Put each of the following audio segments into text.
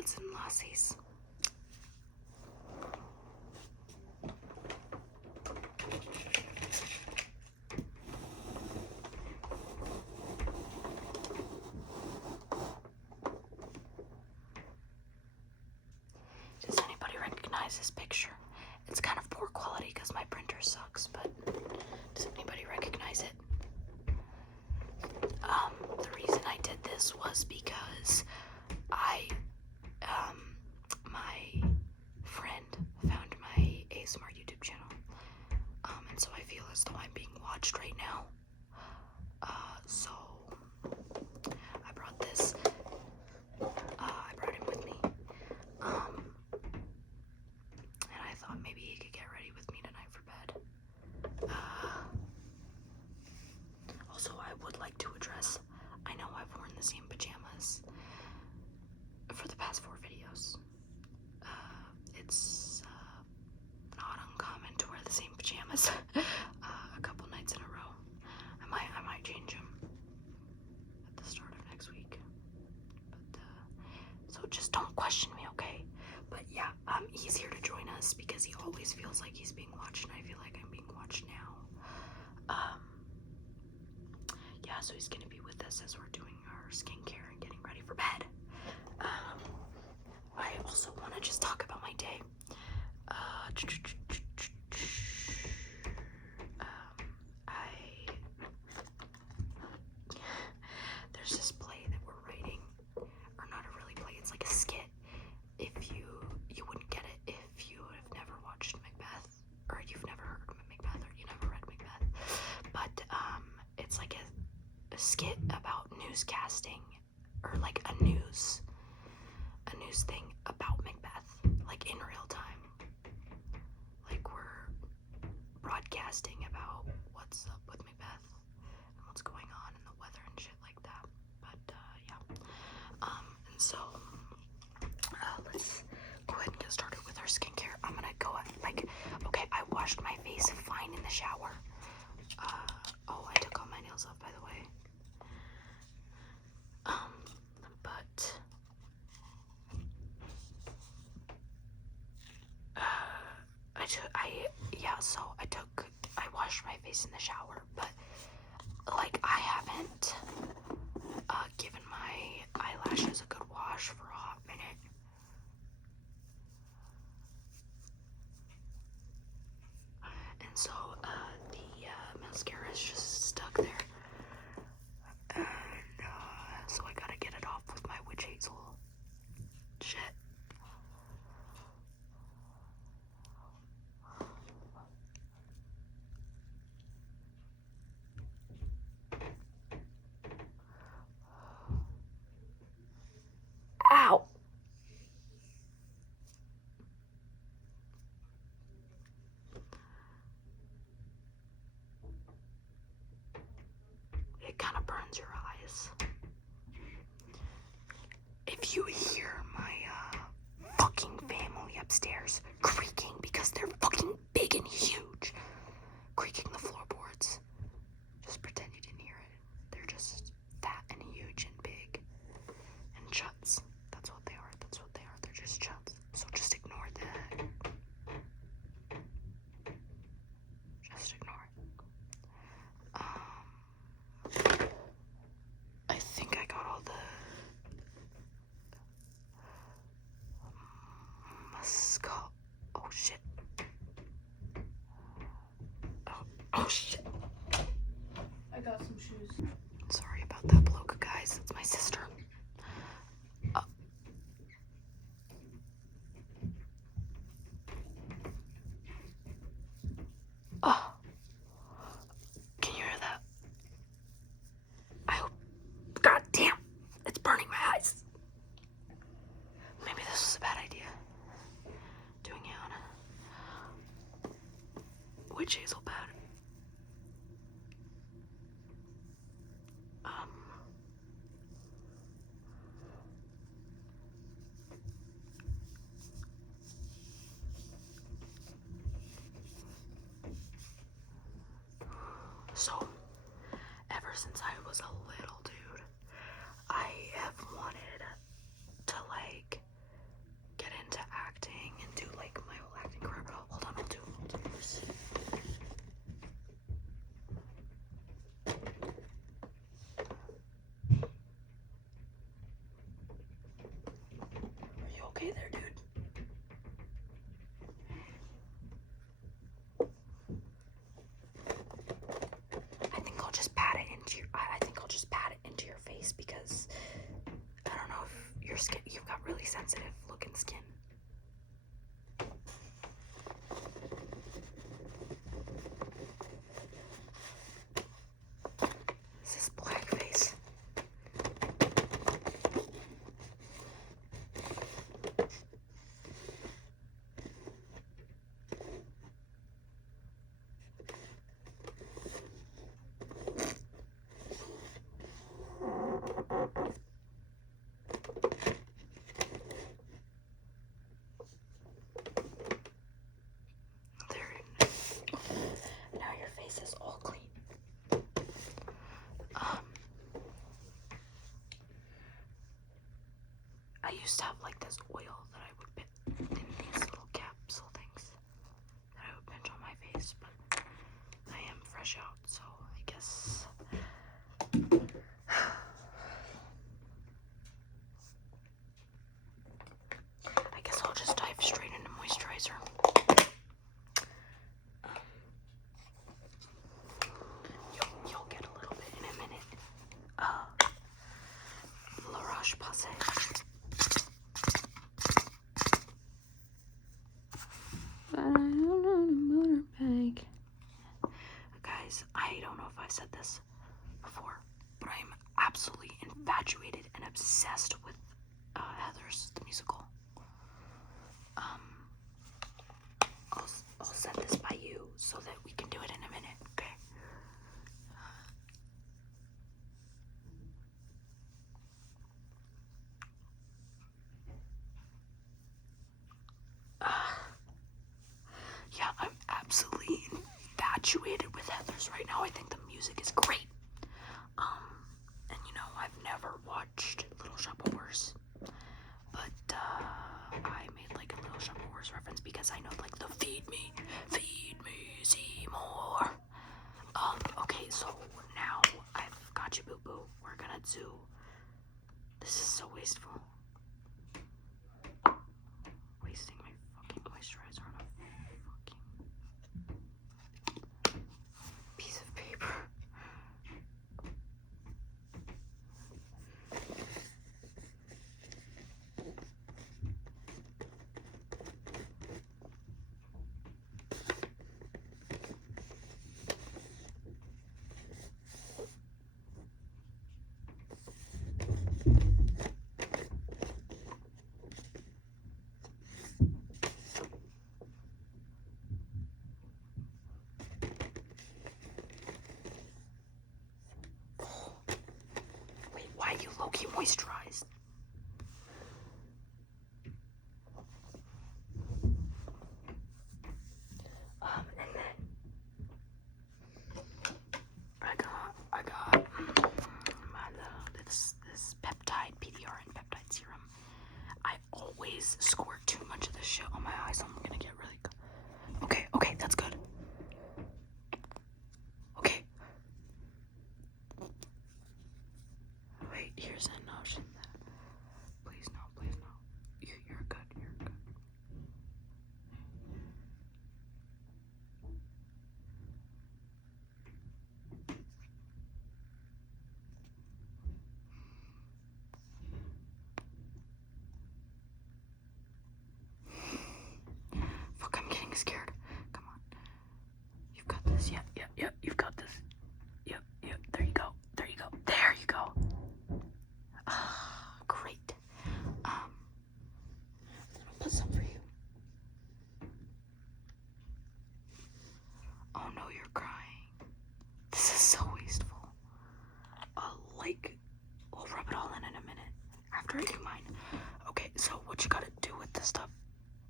lots and lossies. Does anybody recognize this picture? It's kind of poor quality because my printer sucks, but does anybody recognize it? The reason I did this was because my friend found my ASMR YouTube channel, and so I feel as though I'm being watched right now. So I brought this. I brought him with me. And I thought maybe he could get ready with me tonight for bed. Also, I would like to address, I know I've worn the same pajamas for the past 4 videos. It's not uncommon to wear the same pajamas a couple nights in a row. I might change them at the start of next week. But so just don't question me, okay? But yeah, he's here to join us because he always feels like he's being watched, and I feel like I'm being watched now. Yeah, so he's gonna be with us as we're doing our skincare and getting ready for bed. I also want to just talk about my day. There's this play that we're writing, or not a really play, it's like a skit. If you wouldn't get it if you have never watched Macbeth, or you've never heard of Macbeth, or you never read Macbeth. But it's like a skit about newscasting, or like a news thing about Macbeth, like in real time. Like we're broadcasting about what's up with Macbeth and what's going on and the weather and shit like that. But yeah. And so let's go ahead and get started with our skincare. I'm gonna go ahead, like, okay, I washed my face fine in the shower. Oh, I took all my nails off, by the way. But I washed my face in the shower, but like I haven't given my eyelashes a good wash for a hot minute. And so the mascara is just stuck there. And so I gotta get it off with my witch hazel shit. Ow! It kind of burns your eyes. If you hear my fucking family upstairs creaking because they're fucking big and huge, creaking the floorboards, just pretend you didn't hear it. They're just fat and huge and big and chuts. That's what they are. That's what they are. They're just chuts. So just ignore that. Just ignore it. I think I got all the mascara. Oh shit. Oh shit. I got some shoes. Sorry about that bloke, guys. That's my sister. Oh. Can you hear that? I hope. God damn. It's burning my eyes. Maybe this was a bad idea. Doing it on a witch hazel pad. So, ever since I was a little dude, I have wanted to, like, okay there, dude? I think I'll just pat it into your. I think I'll just pat it into your face because I don't know if your skin. You've got really sensitive looking skin. This is blackface. Now your face is all clean. I used to have like this oil that I would put in these little capsule things that I would pinch on my face, but I am fresh out, so I guess. I guess I'll just dive straight into moisturizer. You'll get a little bit in a minute. La Roche-Posay. But I don't know the motorbike. Guys, I don't know if I've said this before, but I am absolutely infatuated and obsessed with Heathers, the musical. I'll send this by you so that we can do it in a minute, okay? Yeah, I'm absolutely infatuated with Heathers right now. I think the music is great. And you know, I've never watched Little Shop of Horrors, but I made like a Little Shop of Horrors reference because I know like the feed me, Seymour. Okay, so now I've got you, boo boo. We're gonna do. This is so wasteful. Wasting my fucking moisturizer on a fucking piece of paper. Why are you low-key moisturized? And then I got this peptide PDRN peptide serum. I always squirt too much of this shit on my eyes, so I'm gonna get really good. Okay, that's good. Okay. Wait, here's an option that. Please no. You're good. Fuck, I'm getting scared. Come on. You've got this. Yep, you've got this. Yep, there you go. There you go. Great. I'll put some for you. Oh no, you're crying. This is so wasteful. I'll rub it all in a minute after I do mine. Okay, so what you gotta do with this stuff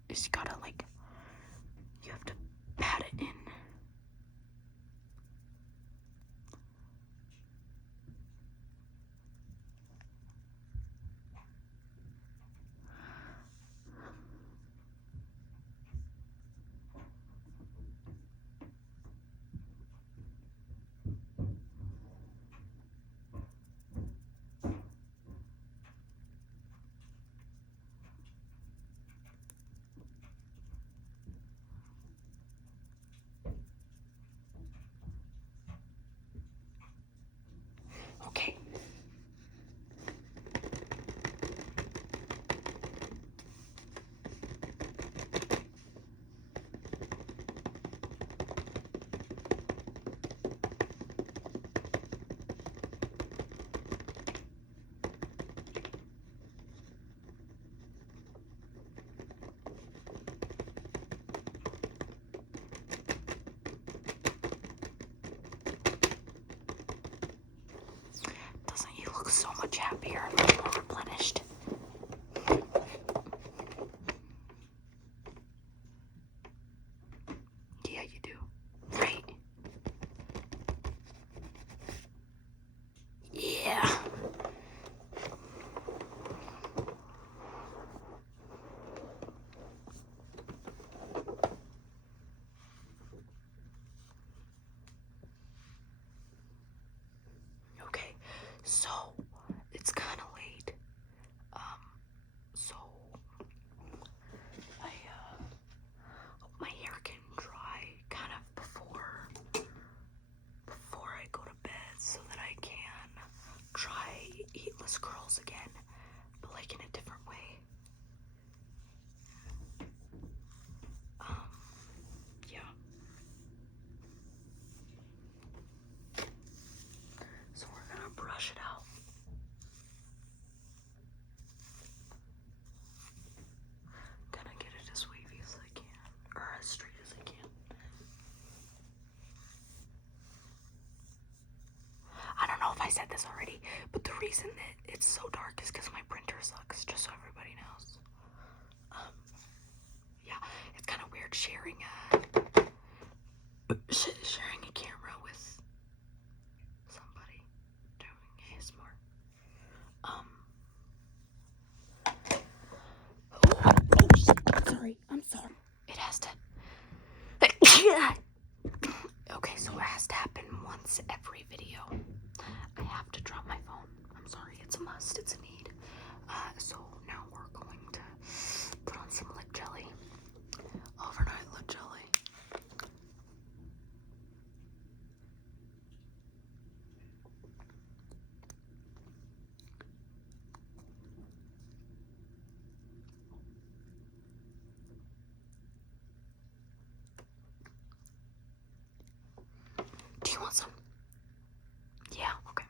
is you gotta you have to pat it in. much happier and much more replenished. Yeah, you do. Right? Yeah. Okay, so it's kind of late. So I hope my hair can dry kind of before I go to bed, so that I can try heatless curls again, but like in a different way. Yeah. So we're gonna brush it out. Gonna get it as wavy as I can, or as straight as I can. I don't know if I said this already, but the reason that it's so dark is because my printer sucks, just so everybody knows. Yeah, it's kind of weird sharing a camera with somebody doing ASMR. I'm sorry. It has to. Okay, so it has to happen once every video. I have to drop my phone. I'm sorry, it's a must, it's a need. So now we're going to put on some lip jelly. Overnight lip jelly. Do you want some? Yeah, okay.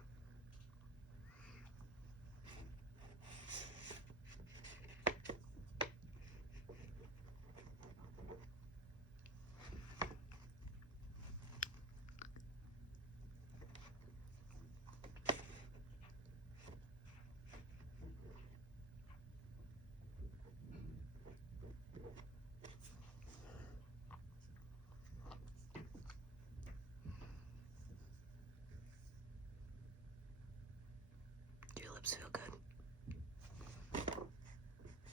Do your lips feel good?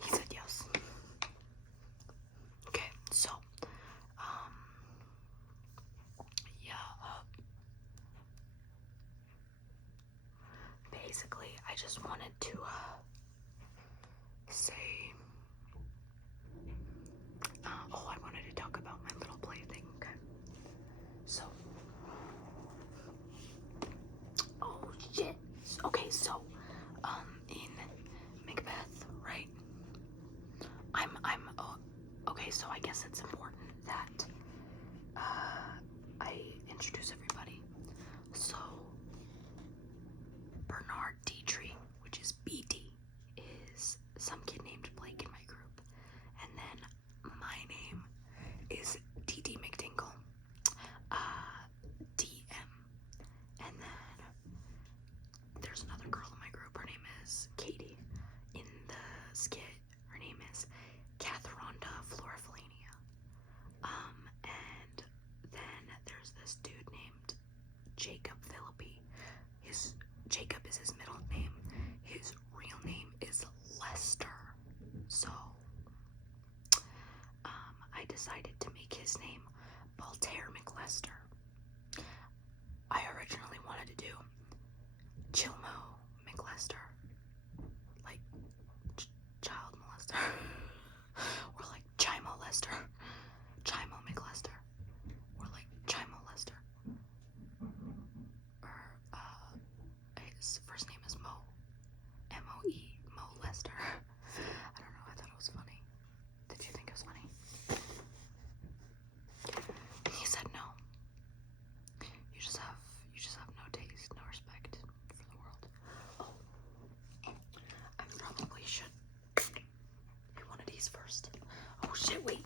He said yes. Okay, so, yeah, basically, I just wanted to, say, I wanted to talk about my little plaything, okay? So, oh shit. Okay, so, in Macbeth, right? Okay, so I guess it's important that, I introduce everybody. So, Bernard Dietrich, which is BD, is some kid named Blake in my group. And then my name is DD McDingle, DM. And then there's another girl in my group, her name is Katie. In the skit, her name is Cathronda Floriflania. And then there's this dude named Jacob Philippi. Jacob is his middle name. His real name is Lester. So, I decided to make his name Voltaire McLester. I originally wanted to do Chilmo McLester, like child molester, or like Chimo Lester, Chimo McLester, or like Chimo Lester, or his first name is Mo, M-O-E, Mo Lester. I don't know, I thought it was funny. Did you think it was funny? He said no. You just have no taste, no respect for the world. Oh, I probably should do one of these first. Oh shit, wait.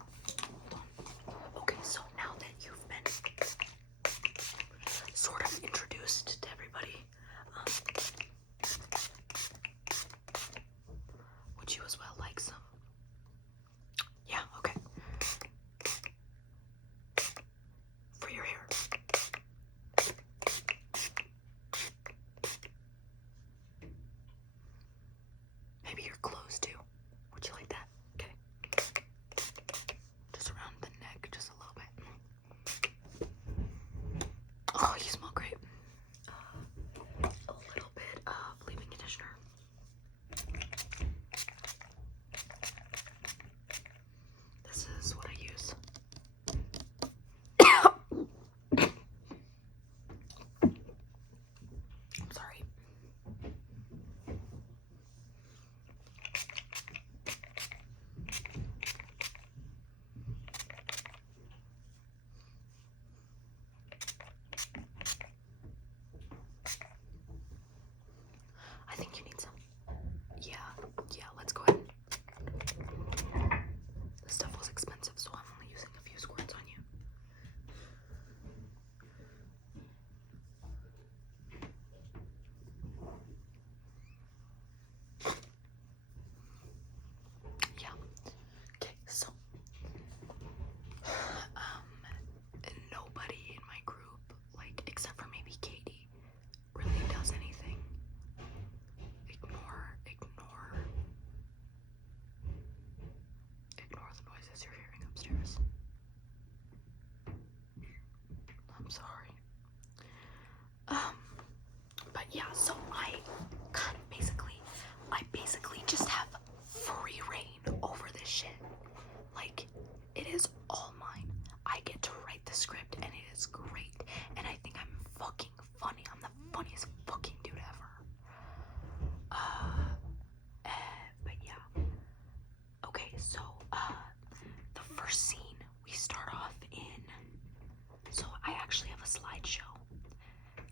slideshow.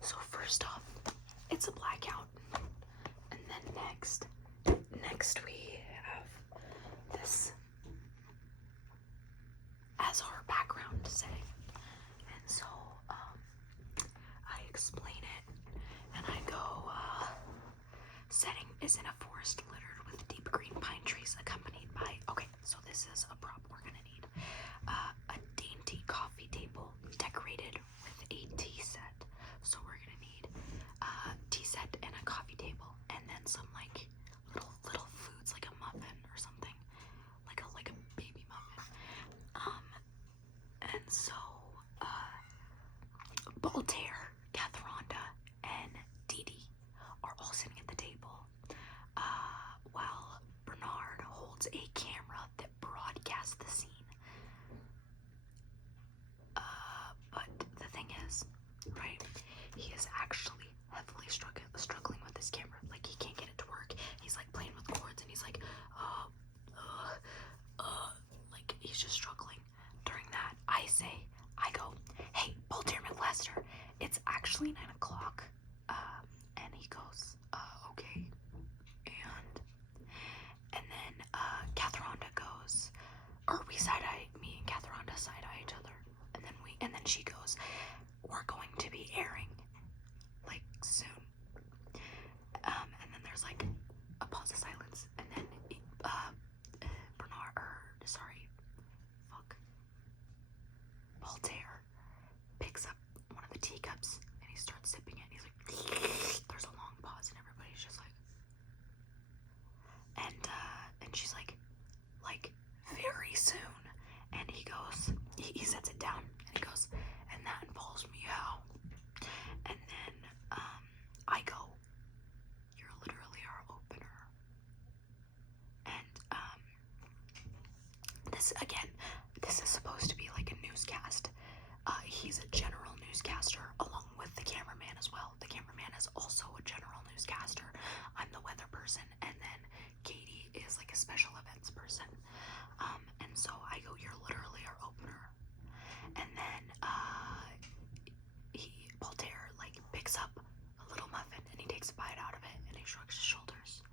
So first off, it's a blackout. And then next we have this as our background setting. And so I explain it and I go, setting is in a forest littered with deep green pine trees accompanied by, okay, so this is a prop we're gonna need. A dainty coffee table decorated with a tea set. So we're gonna need a tea set and a coffee table, and then some like little foods like a muffin or something, like a baby muffin. And so Voltaire, Catheranda, and Dee Dee are all sitting at the table, while Bernard holds a camera that broadcasts the scene. But the thing is, right, he is actually heavily struggling with this camera. Like, he can't get it to work. He's like playing with cords and he's like, like he's just struggling. During that, I go, hey, Voltaire McLester, it's actually 9 o'clock. And he goes, okay. And then Catheranda goes, or me and Catheranda side-eye each other. And then she goes, we're going to be airing, like, soon. And then there's like a pause of silence, and then Voltaire picks up one of the teacups and he starts sipping it, and he's like, there's a long pause, and everybody's just like, and she's like very soon, and he goes, he sets it down, and he goes, and that involves meow. And then I go, you're literally our opener. And this is supposed to be like a newscast. He's a general newscaster along with the cameraman as well. The cameraman is also a general newscaster. I'm the weather person, and then Katie is like a special events person. And so I go, you're literally our opener. And then Voltaire like picks up a little muffin and he takes a bite out of it and he shrugs his shoulders.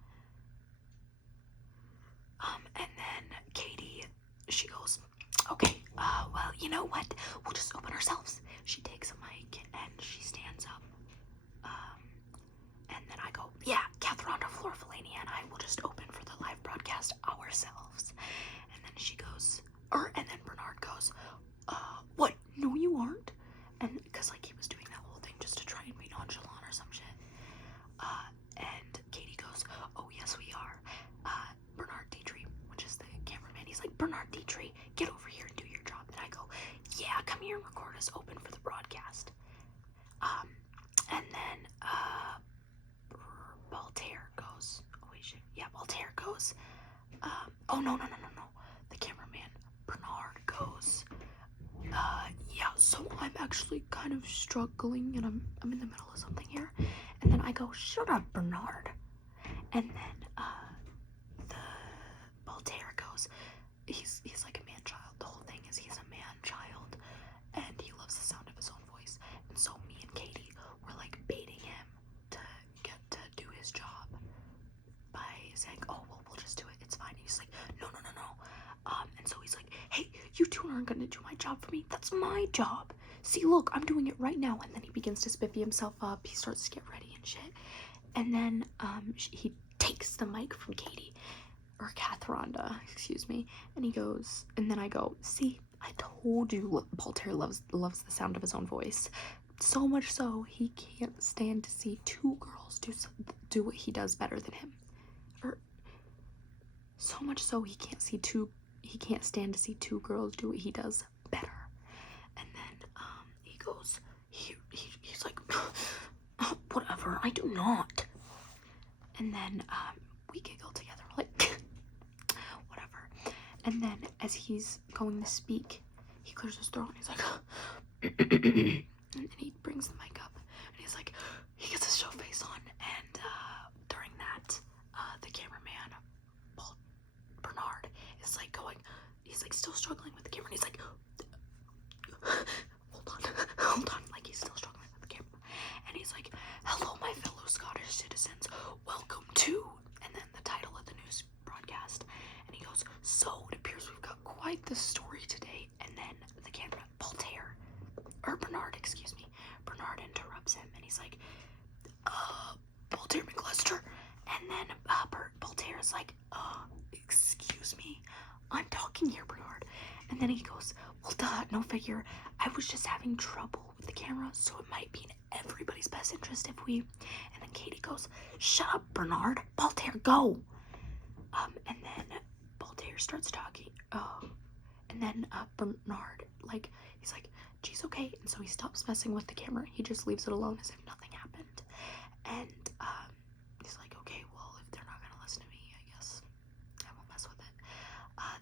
And then Katie, she goes, okay, well, you know what? We'll just open ourselves. She takes a mic and she stands up. And then I go, yeah, Catheranda Florfellini and I will just open for the live broadcast ourselves. And then she goes, and then Bernard goes, what? No, you aren't? And because like he was doing that whole thing just to try and be nonchalant or some shit. And Katie goes, oh yes we are. Bernard Dietrich, which is the cameraman, he's like, Bernard Dietrich, get over here and do your job. And I go, yeah, come here and record us open for the broadcast. And then Voltaire goes, oh wait, shit. Yeah, Voltaire goes, oh no. The cameraman, Bernard, goes, yeah, so I'm actually kind of struggling and I'm in the middle of something here. And then I go, shut up, Bernard. And then the Voltaire goes, he's like a man-child. The whole thing is he's a man-child and he loves the sound of his own voice. And so me and Katie were like baiting him to get to do his job by saying, oh, well, we'll just do it. It's fine. And he's like, no. And so he's like, hey, you two aren't going to do my job for me. That's my job. See, look, I'm doing it right now. And then he begins to spiffy himself up. He starts to get ready and shit. And then he takes the mic from Katie, or Catheranda, excuse me, and he goes, and then I go, see, I told you Voltaire loves the sound of his own voice. So much so, he can't stand to see two girls do what he does better than him. Or, so much so, he can't stand to see two girls do what he does better. And then, he goes, he's like, whatever, I do not. And then, we giggle together, like, whatever. And then, as he's going to speak, he clears his throat and he's like, and he brings the mic up, and he's like, he gets his show face on, and, during that, the cameraman, Bernard, is like he's like still struggling with the camera, and he's like, hold on, like he's the story today, and then the camera, Bernard interrupts him, and he's like, Voltaire McCluster, and then Voltaire is like, excuse me, I'm talking here, Bernard. And then he goes, well, duh, no figure. I was just having trouble with the camera, so it might be in everybody's best interest if we. And then Katie goes, shut up, Bernard. Voltaire, go. And then Voltaire starts talking. And then Bernard, like, he's like, geez, okay. And so he stops messing with the camera. He just leaves it alone as if nothing happened. And he's like, okay, well, if they're not gonna listen to me, I guess I won't mess with it.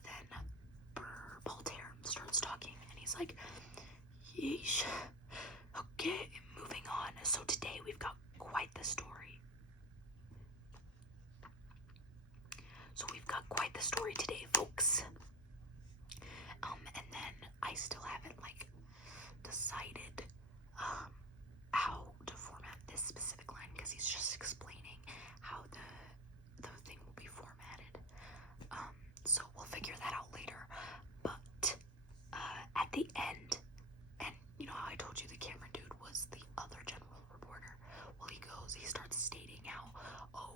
Then Voltaire starts talking, and he's like, yeesh. Okay, moving on. So today we've got quite the story. Today, folks. And then I still haven't decided how to format this specific line, because he's just explaining how the thing will be formatted. So we'll figure that out later. But at the end, and you know how I told you the camera dude was the other general reporter? Well, he starts stating how,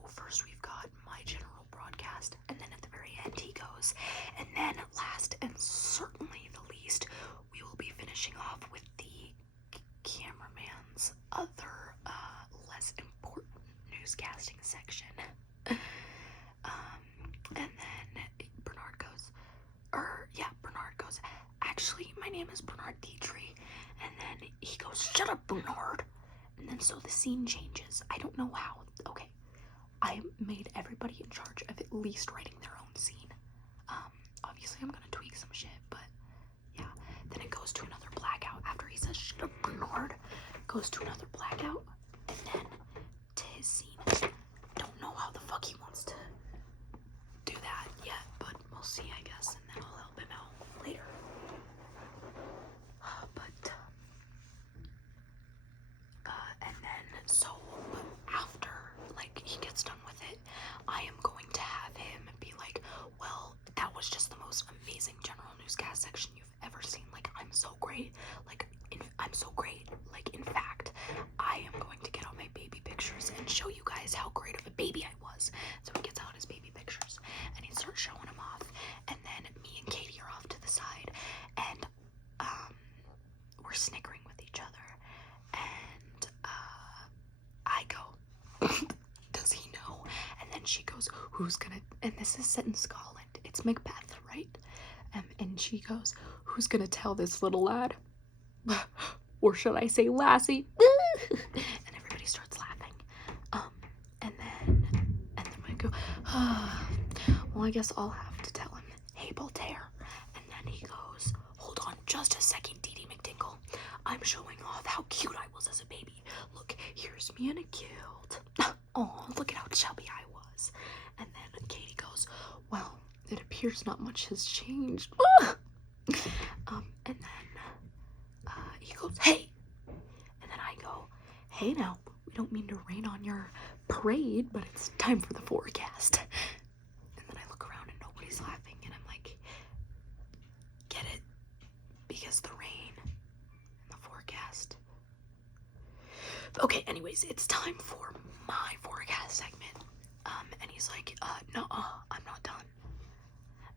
first we've got my general broadcast, and then at the very end he goes, and then last and certainly the least, we will be finishing off with the cameraman's other less important newscasting section. And then Bernard goes, actually, my name is Bernard Dietrich. And then he goes, shut up, Bernard. And then so the scene changes. I don't know how. Okay. I made everybody in charge of at least writing their own scene. Obviously I'm gonna tweak some shit, but yeah. Then it goes to another blackout after he says, shut up, Bernard. Goes to another blackout, and then to his scene. Don't know how the fuck he wants to do that yet, but we'll see, I guess, and then I'll help him out later. And then, so after, he gets done with it, I am going to have him be like, well, that was just the most amazing general newscast section you've ever seen. I'm so great. I'm so great. In fact, I am going to get out my baby pictures and show you guys how great of a baby I was. So he gets out his baby pictures, and he starts showing them off, and then me and Katie are off to the side, and we're snickering with each other, and I go, does he know? And then she goes, who's gonna, and this is set in Scotland, it's Macbeth, right? And she goes, who's gonna tell this little lad? Or should I say lassie? And everybody starts laughing. And then I go, well, I guess I'll have to tell him, hey, Voltaire. And then he goes, hold on just a second, Dee Dee McDinkle. I'm showing off how cute I was as a baby. Look, here's me in a kilt. Oh, look at how chubby I was. And then Katie goes, well, it appears not much has changed. And then he goes, hey. And then I go, hey now, we don't mean to rain on your parade, but it's time for the forecast. And then I look around and nobody's laughing, and I'm like, get it? Because the rain and the forecast. Okay, anyways, it's time for my forecast segment. And he's like, no, I'm not done.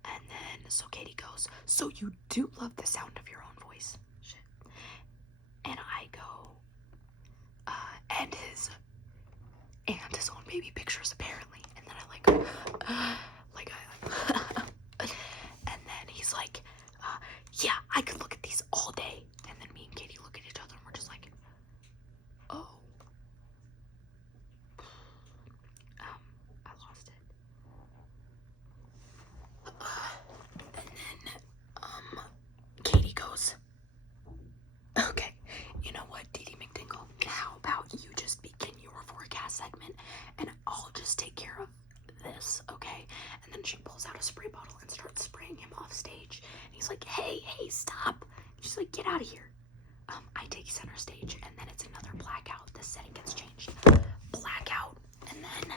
And then, so Katie goes, so you do love the sound of your own voice? Shit. And I go, and his own baby pictures, apparently. And then I and then he's like, yeah, I could look at these all day. And then me and Katie look at each other, and we're just like, oh. I lost it. And then, Katie goes, okay, you know what, Dee Dee McDingle, how about you just begin your forecast segment, and I'll just take care of this, okay? And then she pulls out a spray bottle and starts spraying him off stage, and he's like, hey, stop. She's like, get out of here. I take center stage, and then it's another blackout. The setting gets changed. Blackout, and then,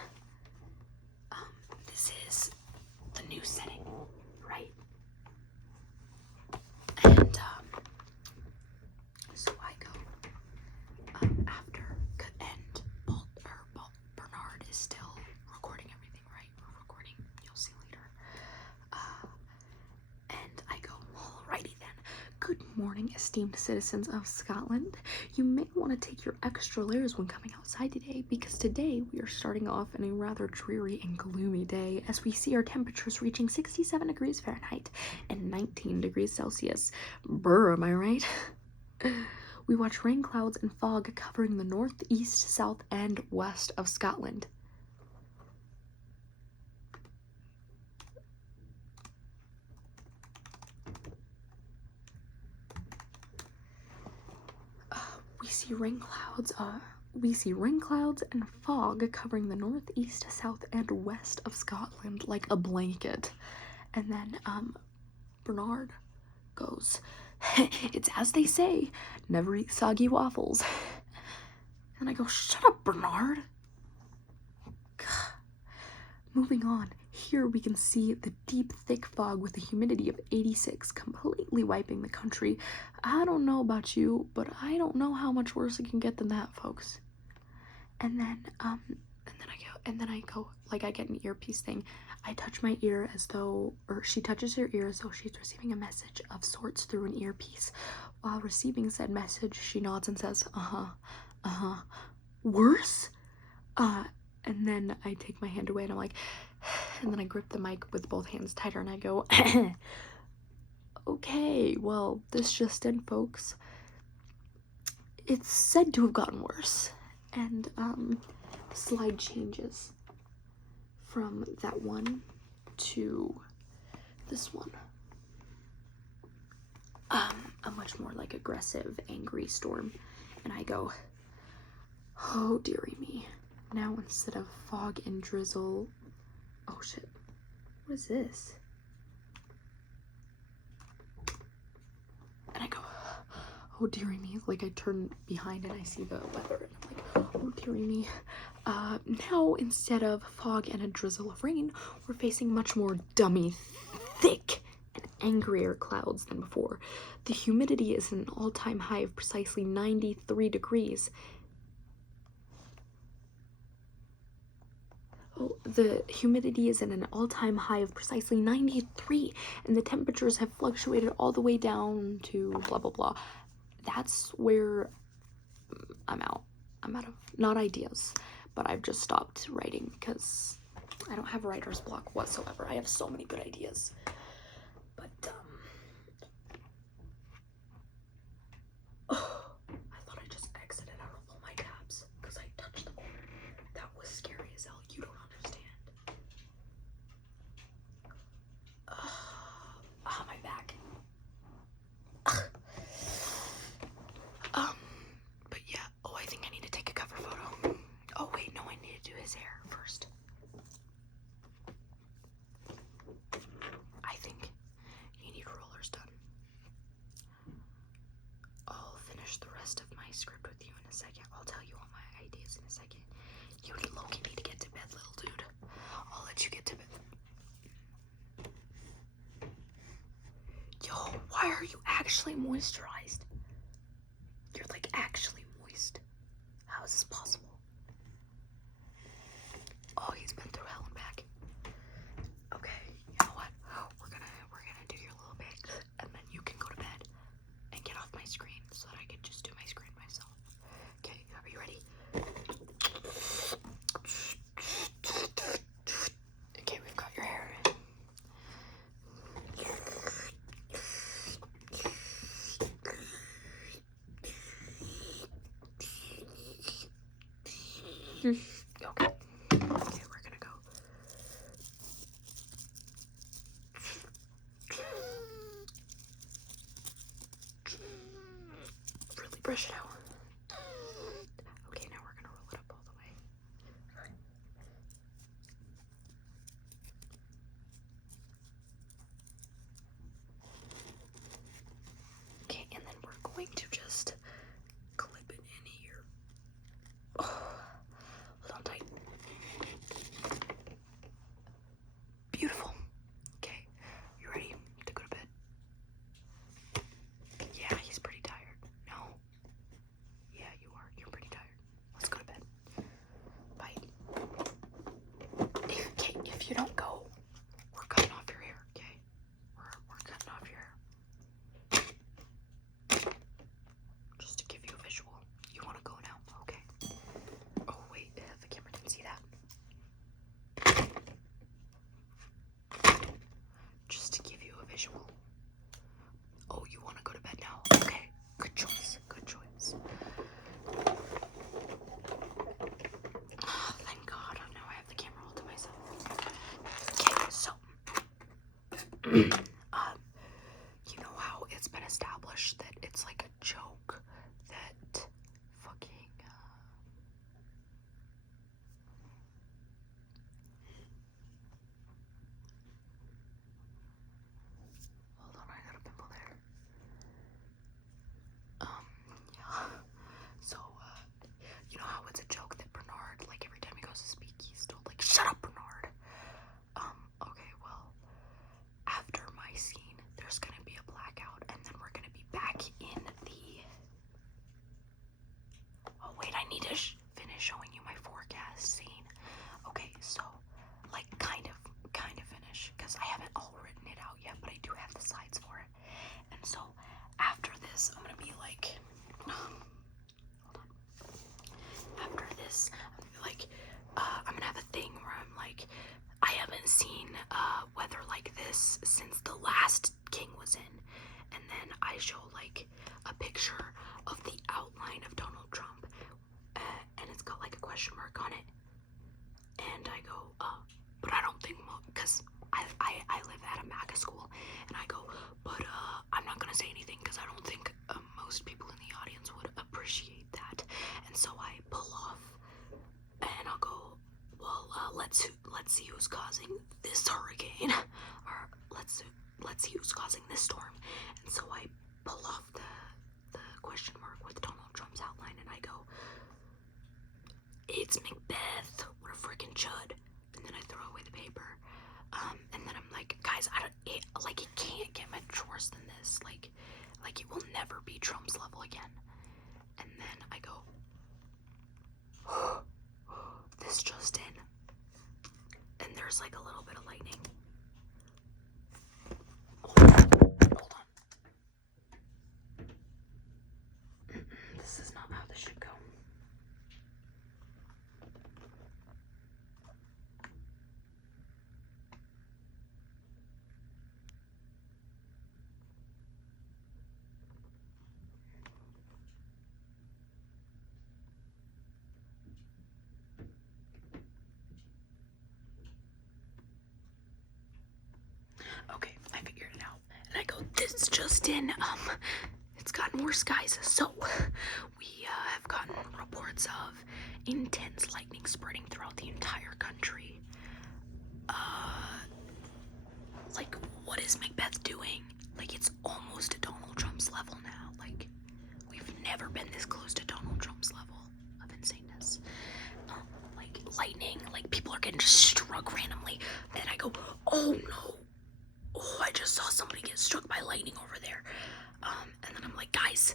this is the new setting, right? morning, esteemed citizens of Scotland. You may want to take your extra layers when coming outside today, because today we are starting off in a rather dreary and gloomy day as we see our temperatures reaching 67 degrees Fahrenheit and 19 degrees Celsius. Brr, am I right? We watch rain clouds and fog covering the north, east, south, and west of Scotland. We see rain clouds and fog covering the north, east, south, and west of Scotland like a blanket. And then, Bernard goes, it's as they say, never eat soggy waffles. And I go, shut up, Bernard. Moving on, here we can see the deep, thick fog with a humidity of 86 completely wiping the country. I don't know about you, but I don't know how much worse it can get than that, folks. And then I go, like, I get an earpiece thing. I touch my ear as though, or she touches her ear as though she's receiving a message of sorts through an earpiece. While receiving said message, she nods and says, worse? And then I take my hand away and I'm like, and then I grip the mic with both hands tighter and I go, okay, well, this just in, folks. It's said to have gotten worse. And, the slide changes from that one to this one. A much more, like, aggressive, angry storm. And I go, oh, dearie me. Now instead of fog and drizzle, oh shit, what is this? And I go, oh dearie me, like I turn behind and I see the weather and I'm like, oh dearie me. Now instead of fog and a drizzle of rain, we're facing much more dummy, thick, and angrier clouds than before. The humidity is an all-time high of precisely 93 degrees. Oh, the humidity is at an all-time high of precisely 93, and the temperatures have fluctuated all the way down to blah, blah, blah. That's where I'm out. I'm out of, not ideas, but I've just stopped writing because I don't have writer's block whatsoever. I have so many good ideas. But, oh, I thought I just exited out of all my tabs because I touched the corner. That was scary as hell. You don't understand. My back. But yeah. Oh, I think I need to take a cover photo. Oh wait, no, I need to do his hair first. I think you need rollers done. I'll finish the rest of my script with you in a second. I'll tell you all my ideas in a second. You low-key need to get to bed, little dude. I'll let you get to bed. Yo, why are you actually moisturized? You're like actually moist. How is this possible? Oh, he's been through hell and back. Okay, you know what? We're gonna do your little bit, and then you can go to bed and get off my screen so that I can just do my screen myself. Okay, are you ready? Okay, we've got your hair. Okay. Okay, we're gonna go. Really brush it out. Okay, now we're gonna roll it up all the way. Okay, and then we're going to just clip it in here. Oh, hold on tight. Beautiful. Okay, you ready to go to bed? Yeah, he's pretty tired. No? Yeah, you are. You're pretty tired. Let's go to bed. Bye. Okay, if you don't go, we're cutting off your hair, okay? We're cutting off your hair. You know how it's been established that it's like a joke that fucking hold on, I got a pimple there. Yeah. So, you know how it's a joke that Bernard, like every time he goes to speak, he's told like, "Shut up, Bernard." Okay, well, after my scene, there's gonna be a blackout, and then we're gonna be back in the. Oh wait, I need to finish showing you my forecast scene. Okay, so like kind of finish because I haven't all written it out yet, but I do have the sides for it. And so after this, I'm gonna be like, hold on. After this, I'm gonna be like, I'm gonna have a thing where I'm like, I haven't seen weather like this since the last king was in, and then I show like a picture of the outline of Donald Trump, and it's got like a question mark on it, and I go, but I don't think, because I live at a MAGA school, and I go, but I'm not gonna say anything because I don't think most people in the audience would appreciate that, and so I pull off, and I'll go, well, let's see who's causing this hurricane, or let's see who's causing this storm, and so I pull off the question mark with Donald Trump's outline, and I go, it's Macbeth, what a freaking chud, and then I throw away the paper, and then I'm like, guys, it can't get much worse than this, like it will never be Trump's level again, and then I go, this just in, and there's like a little bit of lightning. Hold on. This is not how this should go. Okay, I figured it out. And I go, this just in, it's gotten worse, guys. So, we have gotten reports of intense lightning spreading throughout the entire country. Like, what is Macbeth doing? Like, it's almost to Donald Trump's level now. Like, we've never been this close to Donald Trump's level of insaneness. Like, lightning, like, people are getting just struck randomly. And I go, oh no. Oh, I just saw somebody get struck by lightning over there. And then I'm like, guys,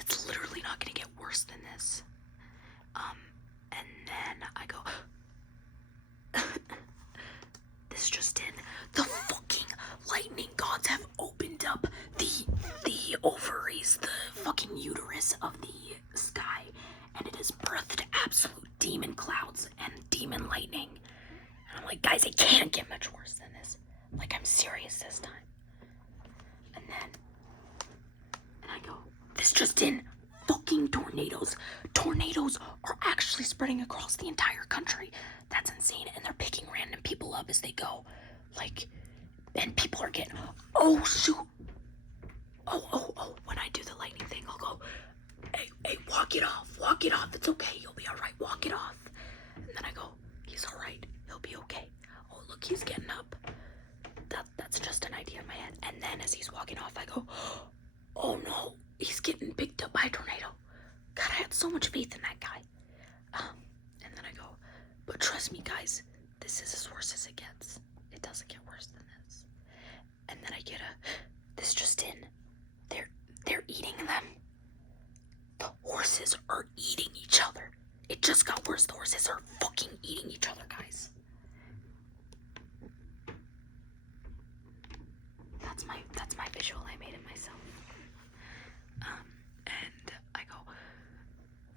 it's literally not gonna get worse than this. And then I go, this just in, the fucking lightning gods have opened up the ovaries, the fucking uterus of the sky, and it has birthed absolute demon clouds and demon lightning. And I'm like, guys, it can't get much worse than this. Like, I'm serious this time. And I go, this just in, fucking tornadoes. Tornadoes are actually spreading across the entire country. That's insane. And they're picking random people up as they go. Like, and people are getting, oh shoot. Oh, when I do the lightning thing, I'll go, hey, walk it off. It's okay, you'll be alright, walk it off. And then I go, he's alright, he'll be okay. Oh, look, he's getting up. That's just an idea in my head. And then as he's walking off, I go, oh no, he's getting picked up by a tornado. God, I had so much faith in that guy. And then I go, but trust me, guys, this is as worse as it gets. It doesn't get worse than this. And then I get this just in. They're eating them. The horses are eating each other. It just got worse. The horses are fucking eating each other, guys. That's my visual. I made it myself. And I go,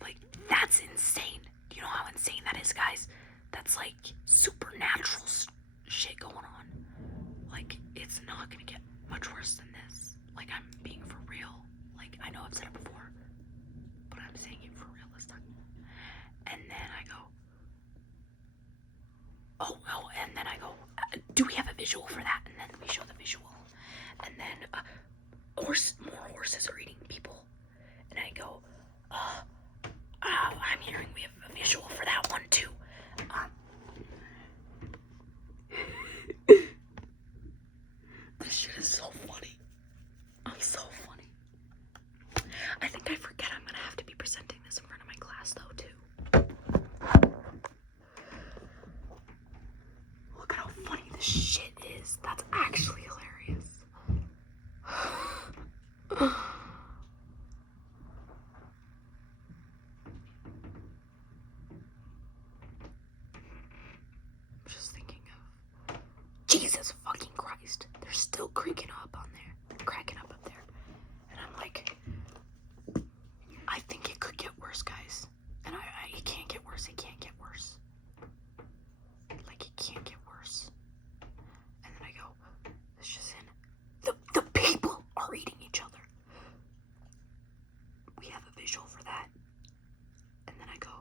like, that's insane. Do you know how insane that is, guys? That's like supernatural shit going on. Like, it's not gonna get much worse than this. Like, I'm being for real. Like, I know I've said it before, but I'm saying it for real this time. And then I go, oh, and then I go, do we have a visual for that? And then we show the visual this shit is. That's actually hilarious. I'm just thinking of Jesus fucking Christ. They're still cracking up up there. And I'm like, I think it could get worse, guys. And it can't get worse. It can't get worse. Like, it can't get worse. And then I go, it's just in. The people are eating each other. We have a visual for that. And then I go,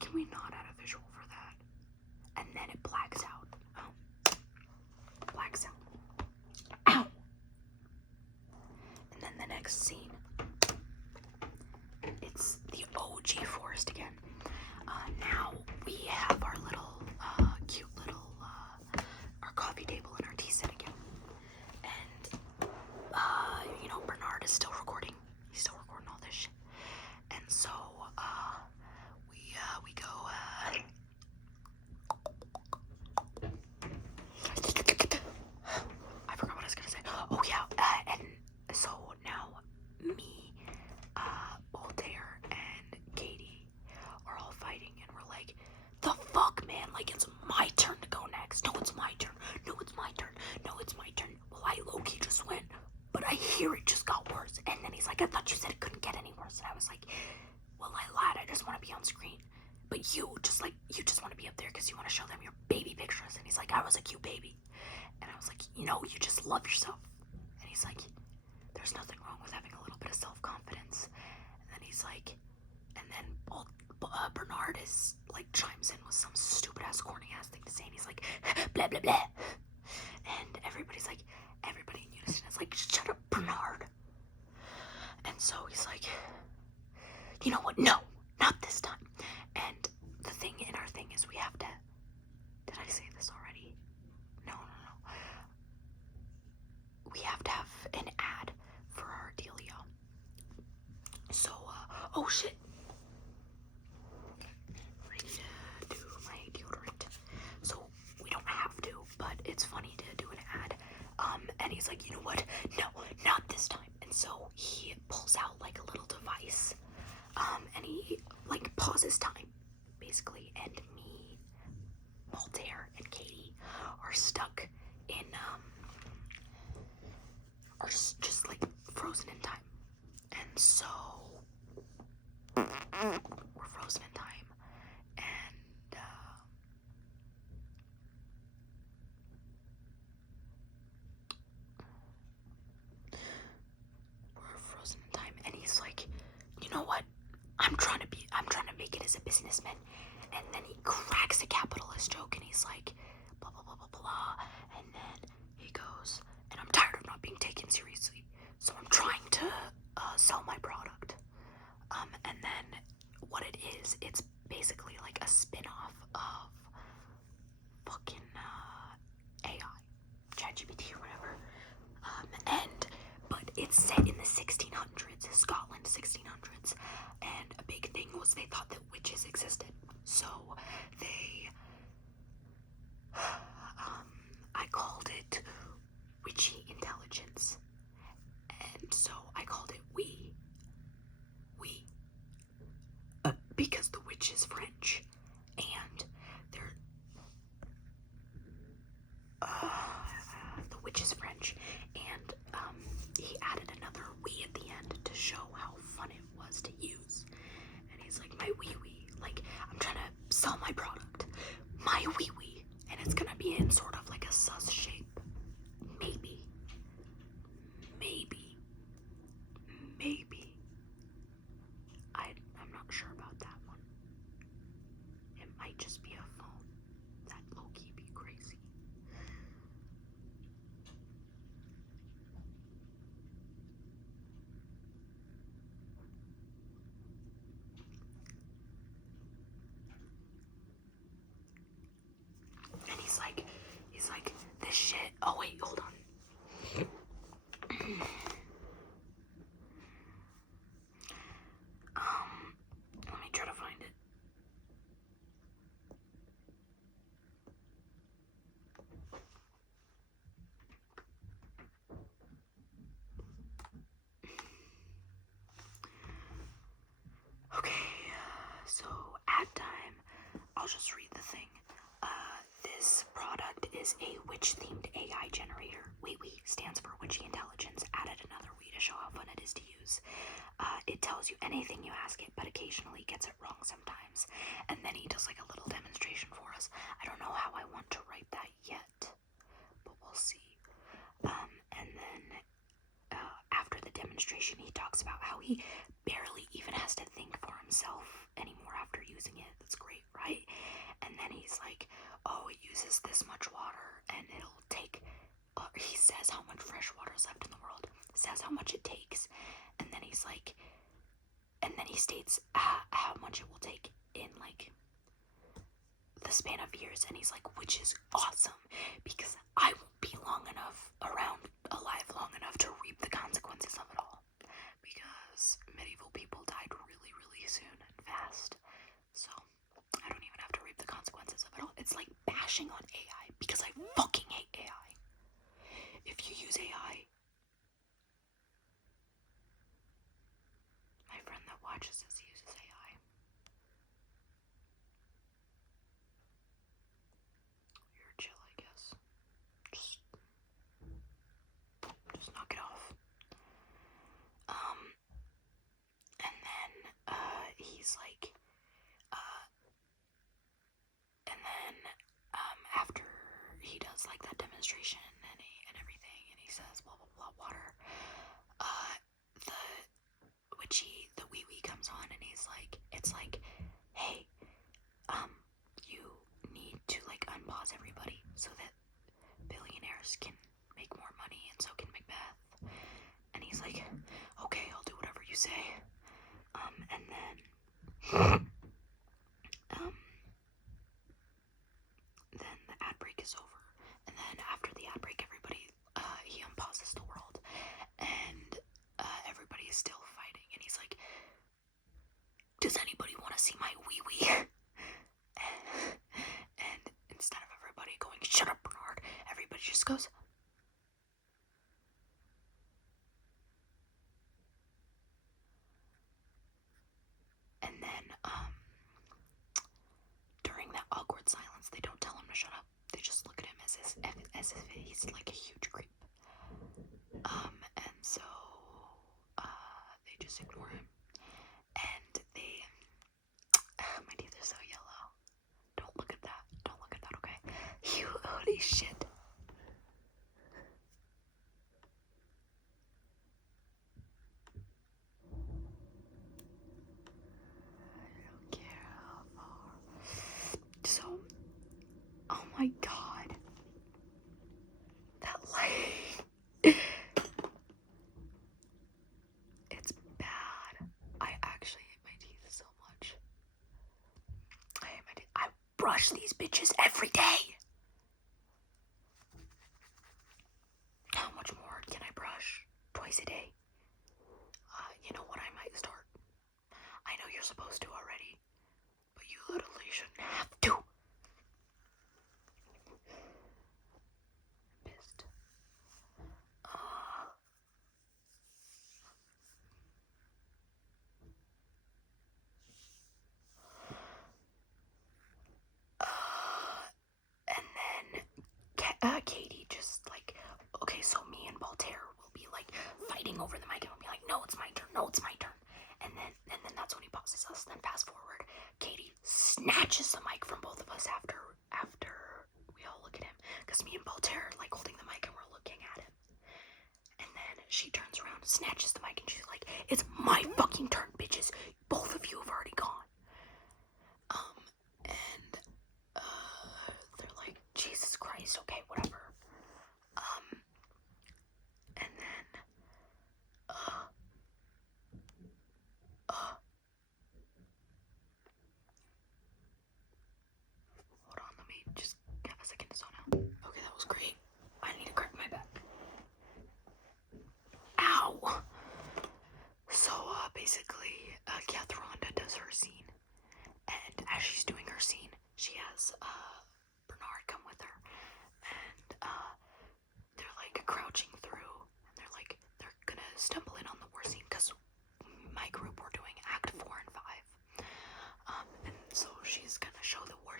can we not add a visual for that? And then it blacks out. Oh. Blacks out. Ow! And then the next scene, it's the OG forest again. Now we have our little, cute little, our coffee table and our tea set again. And, Bernard is still recording. He's still recording all this shit. And so, we go, I forgot what I was gonna say. Oh yeah, and so now me, Voltaire and Katie are all fighting, and we're like, the fuck, man, like, it's my turn to go next. No, it's my turn. No, it's my turn. No, it's my turn. Well, I low-key just went, but I hear it just got worse. And then he's like, I thought you said it couldn't get any worse. And I was like, well, I lied. I just want to be on screen. But you just want to be up there because you want to show them your baby pictures. And he's like, I was a cute baby. And I was like, you just love yourself. And he's like, there's nothing wrong with having a little bit of self-confidence. And then he's like, and then Bernard is like chimes in with some stupid ass corny ass thing to say, and he's like, blah blah blah. And everybody in unison is like, shut up, Bernard. And so he's like, you know what? No, not this time. And the thing in our thing is we have to. Did I say this already? No. We have to have an ad for our dealio. So, oh shit. I need to do my deodorant. So, we don't have to, but it's funny to do an ad. And he's like, you know what? No, not this time. And so he pulls out like a little device. And he like pauses time, basically. And me, Voltaire, and Katie are stuck in, are just like frozen in time. And so we're frozen in time, and we're frozen in time, and he's like, you know what? I'm trying to make it as a businessman. And then he cracks a capitalist joke, and he's like, blah blah blah blah blah. And then he goes, and I'm tired of not being taken seriously, so I'm trying to sell my product. And then what it is, it's basically like a spin-off of fucking AI, ChatGPT or whatever. But it's set in the 1600s, Scotland 1600s, and a big thing was they thought that witches existed. So they, I called it witchy intelligence, and so I called it we. Because the witch is French, and they're, the witch is French, and he added another we at the end to show how fun it was to use. And he's like, my wee, like, I'm trying to sell my product, my wee, and it's gonna be in sort of like a sus shape. Maybe. I'm not sure about that one. It might just be a phone. That low-key be crazy. And he's like, this shit. Oh wait, hold on. Let me try to find it. I'll just read the thing. This product is a witch-themed AI generator. Wee stands for witchy intelligence. Added another wee to show how fun it is to use. It tells you anything you ask it, but occasionally gets it wrong sometimes. And then he does like a little demonstration for us. I don't know how I want to write that yet, but we'll see. And then after the demonstration, he talks about how he barely even has to think for himself anymore after using it. That's great, right? And then he's like, oh, it uses this much water, and it'll take, he says how much fresh water is left in the world, says how much it takes, and then he's like, and then he states how much it will take in like the span of years, and he's like, which is awesome, because I won't be alive long enough to reap the consequences of it all, because medieval people died really, really soon and fast, so I don't even have to reap the consequences of it all. It's like bashing on AI, because I fucking hate AI. If you use AI, my friend that watches this uses AI. You're chill, I guess. Just knock it off. And then he's like, and then after he does like that demonstration and everything, and he says blah blah blah water, the wee comes on, and he's like, it's like, hey, you need to like unpause everybody so that billionaires can make more money, and so can Macbeth. And he's like, okay, I'll do whatever you say. And then then the ad break is over, and then after the ad break, everybody he unpauses the world, and everybody is still fighting, and he's like, does anybody want to see my wee? And instead of everybody going, shut up, Bernard, everybody just goes, and then during that awkward silence, they don't tell him to shut up. They just look at him as if he's like a huge creep. And so they just ignore him, and they my teeth are so yellow. Don't look at that. Don't look at that, okay? You holy shit. I don't care how far. So, oh my god. That light. It's bad. I actually hate my teeth so much. I hate my teeth. I brush these bitches every day. How much more can I brush? Twice a day. You know what I might start? I know you're supposed to already, but you literally shouldn't have to. I'm pissed. And then Katie just like, okay, so me and Voltaire will be like fighting over the mic, and we'll be like, no, it's my turn, no, it's my turn. And then that's when he pauses us. Then fast forward, Katie snatches the mic from both of us after we all look at him, because me and Voltaire are like holding the mic and we're looking at him. And then she turns around, snatches the mic, and she's like, it's my fucking turn, bitches. Both of you have already gone. And they're like, Jesus Christ, okay, whatever. And then hold on, let me just have a second to zone out. Okay, that was great. I need to crack my back. Ow! So, basically, Catherine does her scene, and as she's doing her scene, she has, Bernard come with her, and, they're, like, crouching through, and they're gonna stumble in on the war scene, because my group, we're doing Act 4 and 5, and so she's gonna show the war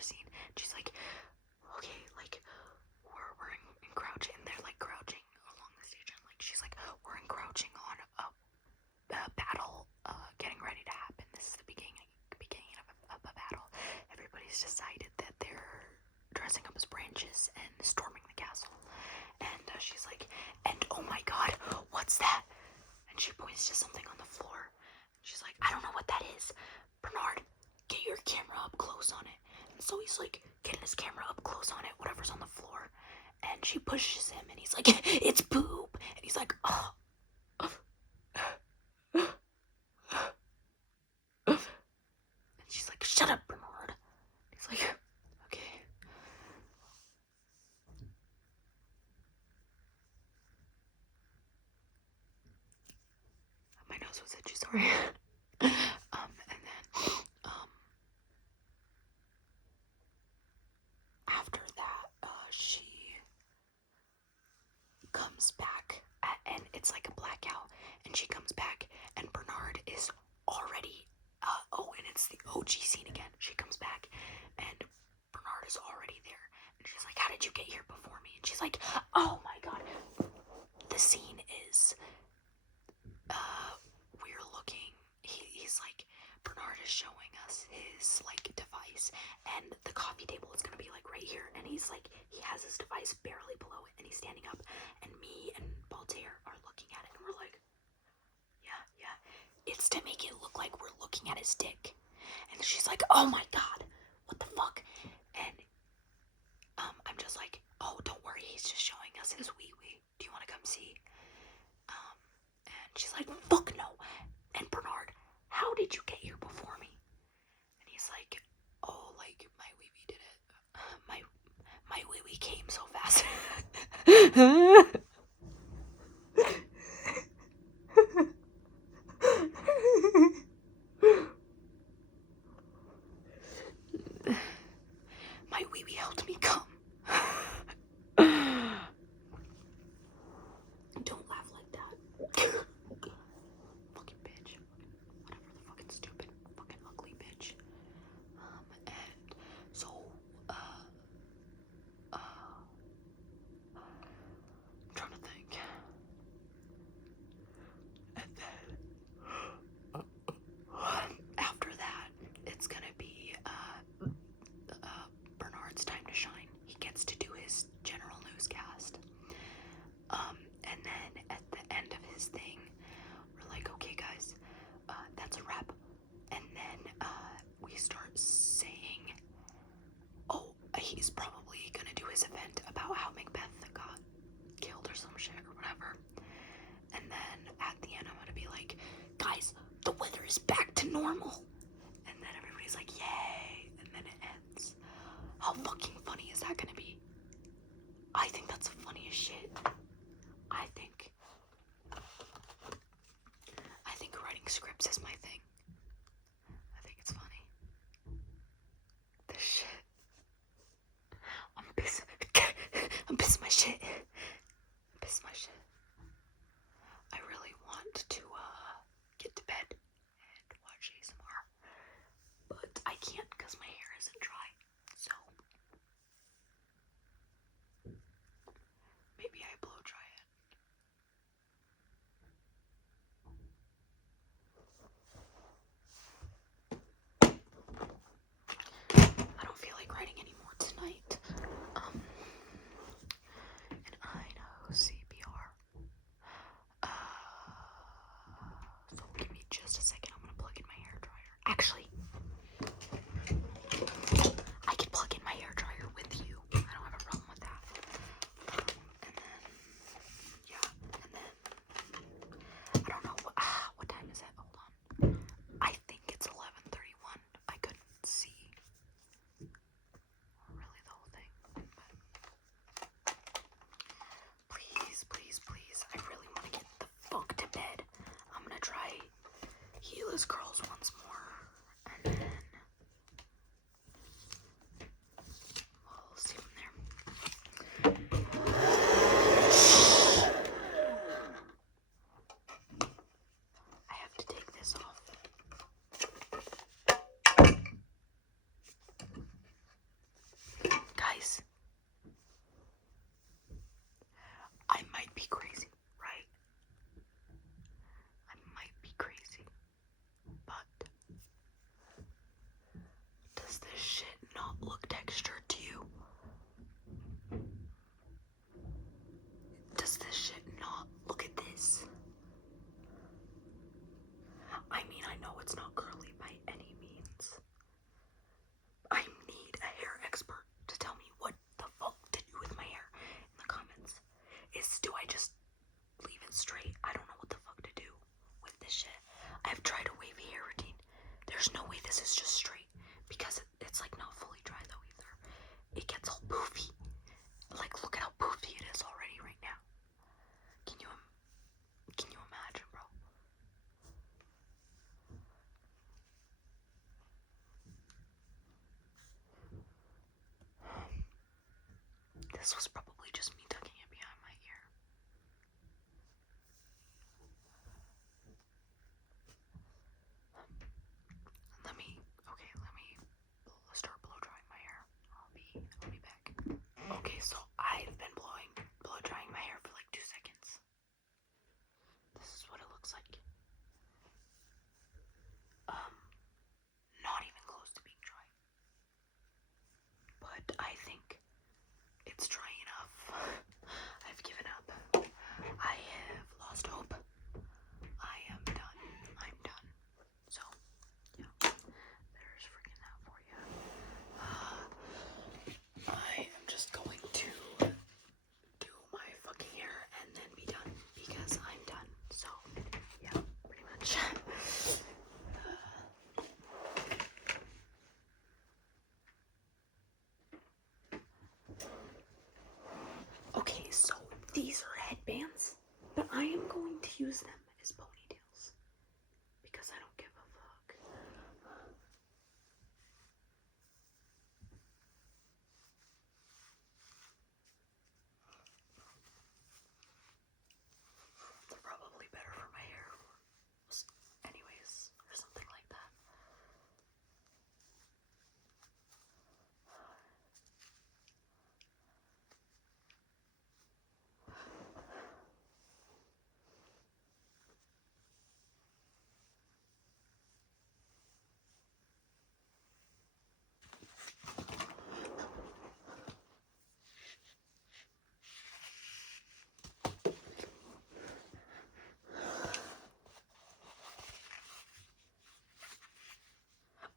starts like getting his camera up close on it, whatever's on the floor, and she pushes him, and he's like, it's poop, and he's like, oh. And she's like, shut up, Bernard. He's like, okay. My nose was itchy, sorry. And then, after that, she comes back, and it's like a blackout, and she comes back, and Bernard is already, and it's the OG scene again. She comes back, and Bernard is already there, and she's like, how did you get here before me? And she's like, oh my god. The scene is, we're looking, he's like, Bernard is showing us his, like, device, and the coffee table is gonna be, like, right here, and he's like, he has his device barely below it, and he's standing up, and me and Baltair are looking at it, and we're like, yeah, it's to make it look like we're looking at his dick, and she's like, oh my god, what the fuck, and, I'm just like, oh, don't worry, he's just showing us his wee-wee, do you want to come see? And she's like, fuck no. And Bernard, how did you get here before me? And he's like, oh, like, my wee-wee did it. My wee-wee came so fast. My wee-wee helped me come. Don't laugh like that. Fucking bitch. Whatever the fucking stupid, fucking ugly bitch. And so, I'm trying to think. And then, after that, it's gonna be, Bernard's time to shine. He gets to do his general newscast. And then at the end of his thing, we're like, okay guys, that's a wrap. And then, we start saying, oh, he's probably gonna do his event about how Macbeth got killed or some shit or whatever. And then at the end, I'm gonna be like, guys, the weather is back to normal. And then everybody's like, yay. And then it ends. How fucking funny is that gonna be? I think that's funny as shit. I think writing scripts is my thing. I think it's funny. This shit. I'm pissing my shit. I really want to get to bed and watch ASMR, but I can't because my hair isn't dry. So maybe I blow dry it. I don't feel like writing anymore tonight. And I know CPR. This was probably just me tucking it behind my ear. Let me start blow drying my hair. I'll be back. Okay, so I've been blow drying my hair for like 2 seconds. This is what it looks like. Not even close to being dry. But I think it's dry enough. I've given up. I have lost hope. I am done. I'm done. So, yeah. There's freaking that for you. I am just going to do my fucking hair and then be done because I'm done. So, yeah, pretty much. Okay, so these are headbands, but I am going to use them as ponytails because I don't give a fuck. They're probably better for my hair, anyways, or something like that.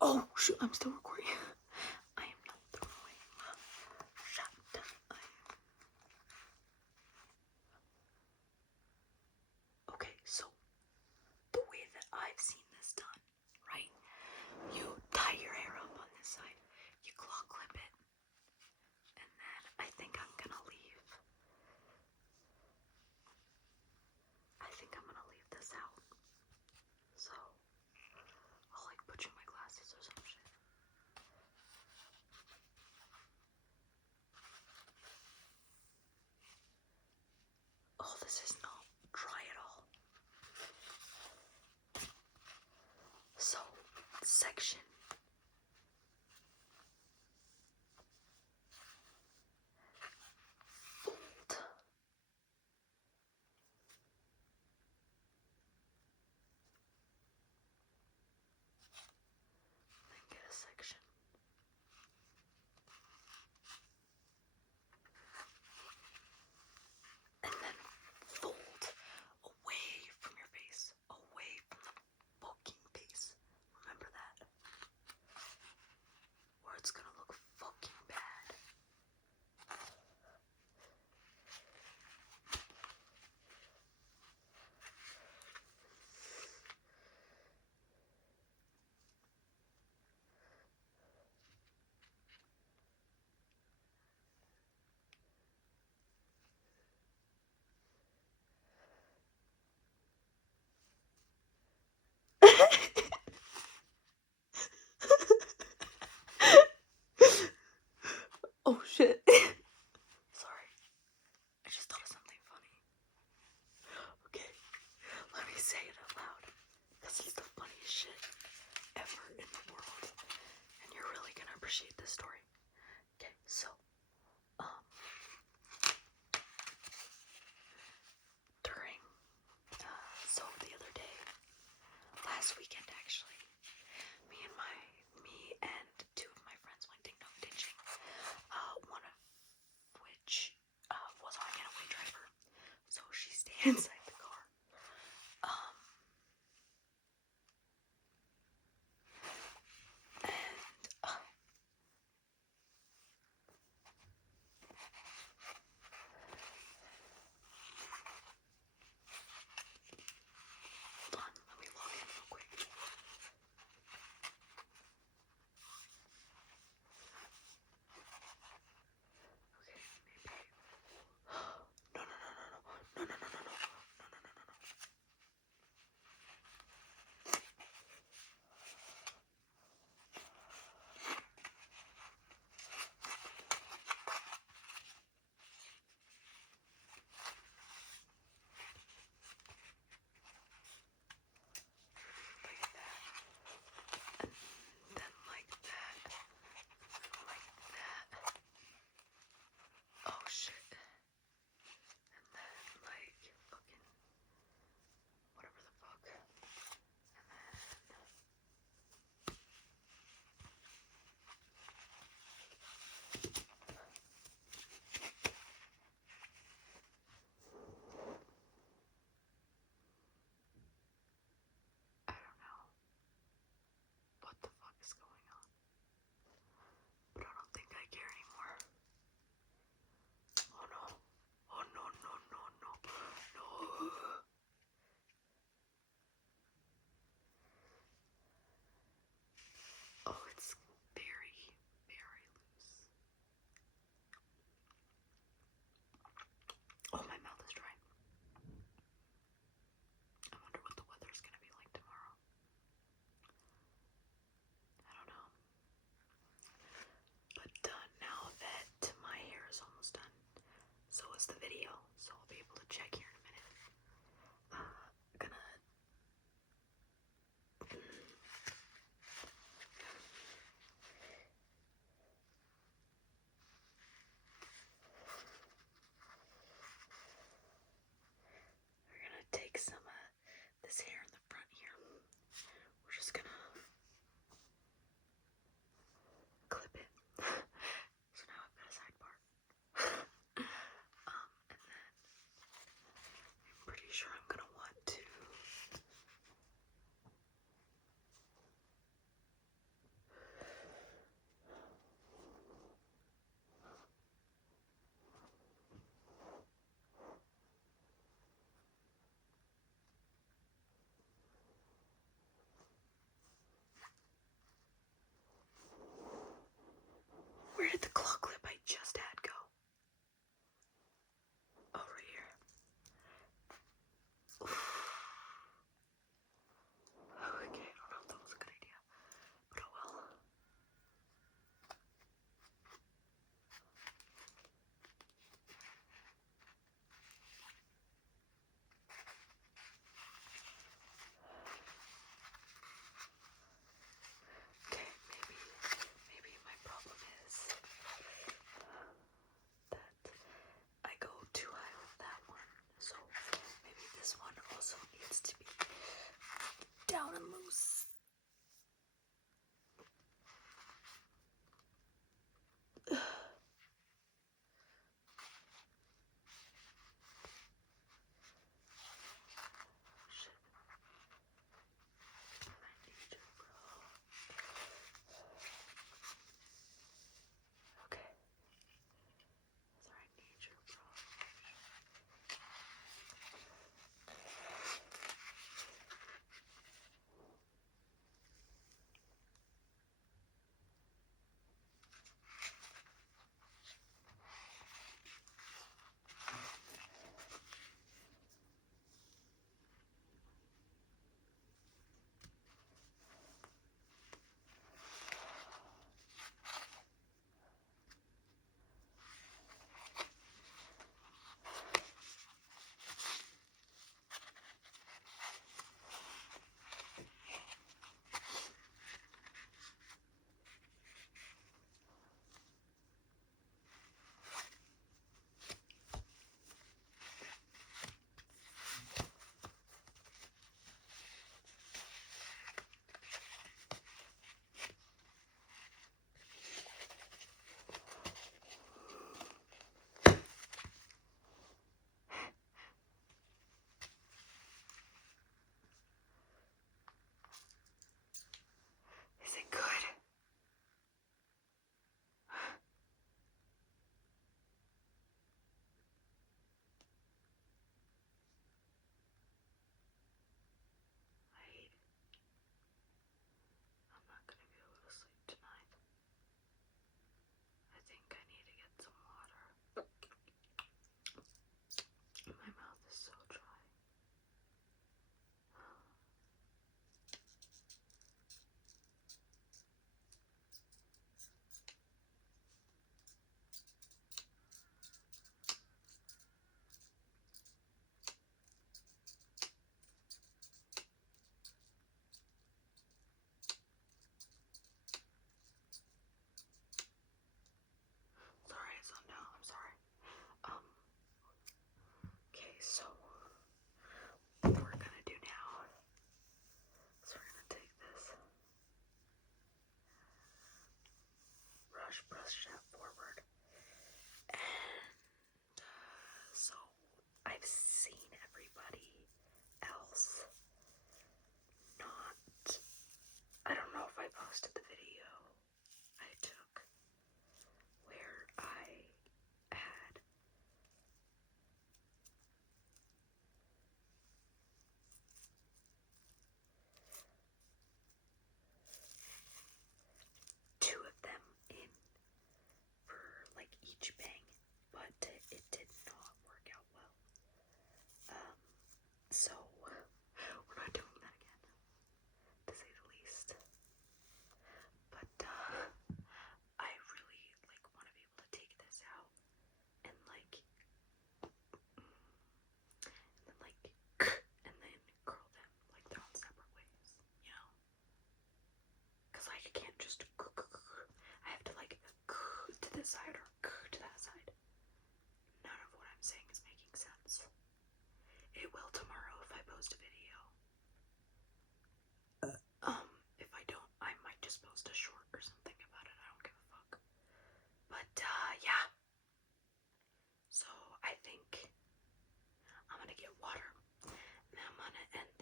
Oh shoot, I'm still recording. I am not throwing shut. Okay, so the way that I've seen this done, right? You tie your hair up on this side, you claw clip it, and then I think I'm gonna leave this out. So I'll like put you my glasses or some shit. Oh, this is not dry at all. So, section. Fold. Then get a section. And then fold away from your face. Away from the fucking face. Remember that. Or it's gonna look fucking bad. Oh shit. Sorry. I just thought of something funny. Okay, let me say it out loud. This is the funniest shit ever in the world. And you're really gonna appreciate this story. Okay, so, the other day, last weekend actually, me and two of my friends went ding dong ditching. One of which was our getaway driver, so she stayed inside the car. Hold on, let me log in real quick. Okay, maybe. No.